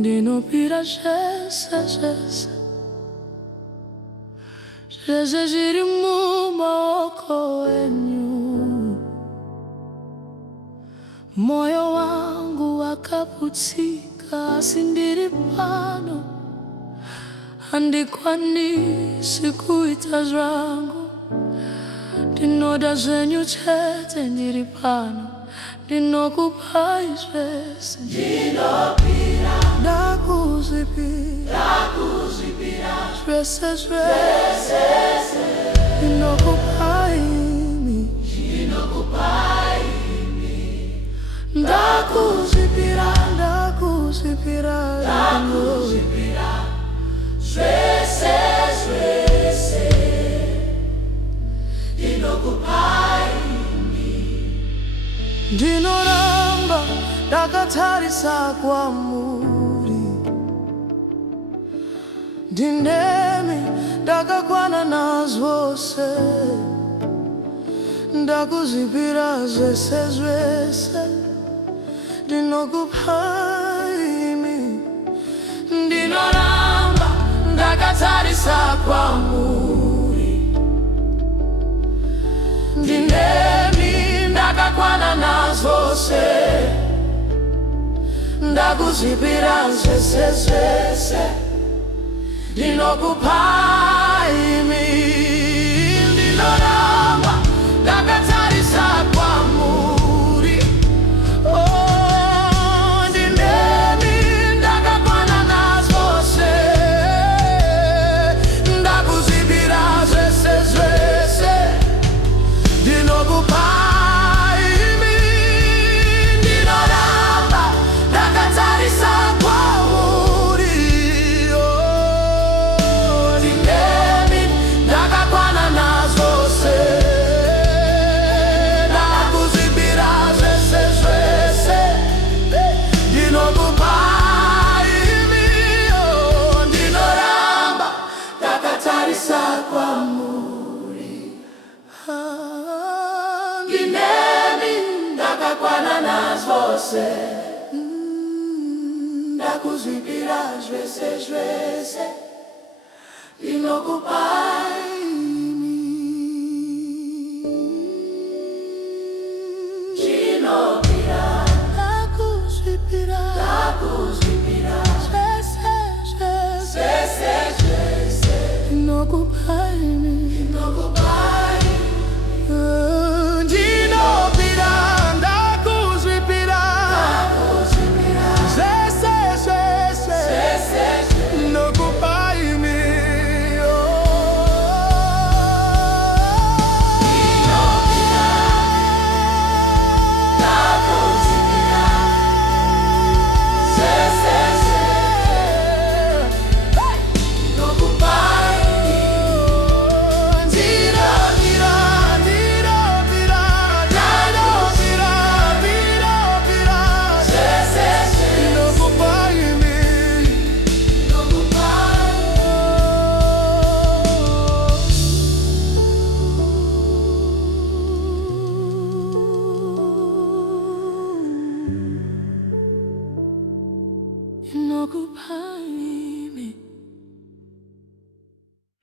Ndinopira zvese zviri mumaoko enyu. Moyo wangu wakaputsika, asi ndiri pano. Handikwanisi kuita zvangu, ndinoda zvenyu chete. Ndiri pano, ndinokupai zvese. Ndakuzvipira zvese ndinokupai imi. Ndakuzvipira zvese ndinokupai imi. Ndinoramba ndakatarisa kwamuri, ndinemi ndakakwana nazvose. Ndakuzvipira zvese ndinokupai imi. Ndinoramba ndakatarisa kwamuri, ndinemi ndakakwana nazvose. Ndakuzvipira zvese ndinokupai imi. Ndinoramba ndakatarisa kwamuri, ndinemi ndakakwana nazvose. Ndakuzvipira zvese ndinokupai imi. Ndinoramba ndakatarisa kwamuri, ndinemi ndakakwana nazvose. Ndakuzvipira zvese ndinokupai imi. Ndinoramba ndakatarisa kwamuri, ndinemi ndakakwana nazvose. Ndakuzvipira zvese ndinokupai imi. Ndakuzvipira zvese ndinokupai imi.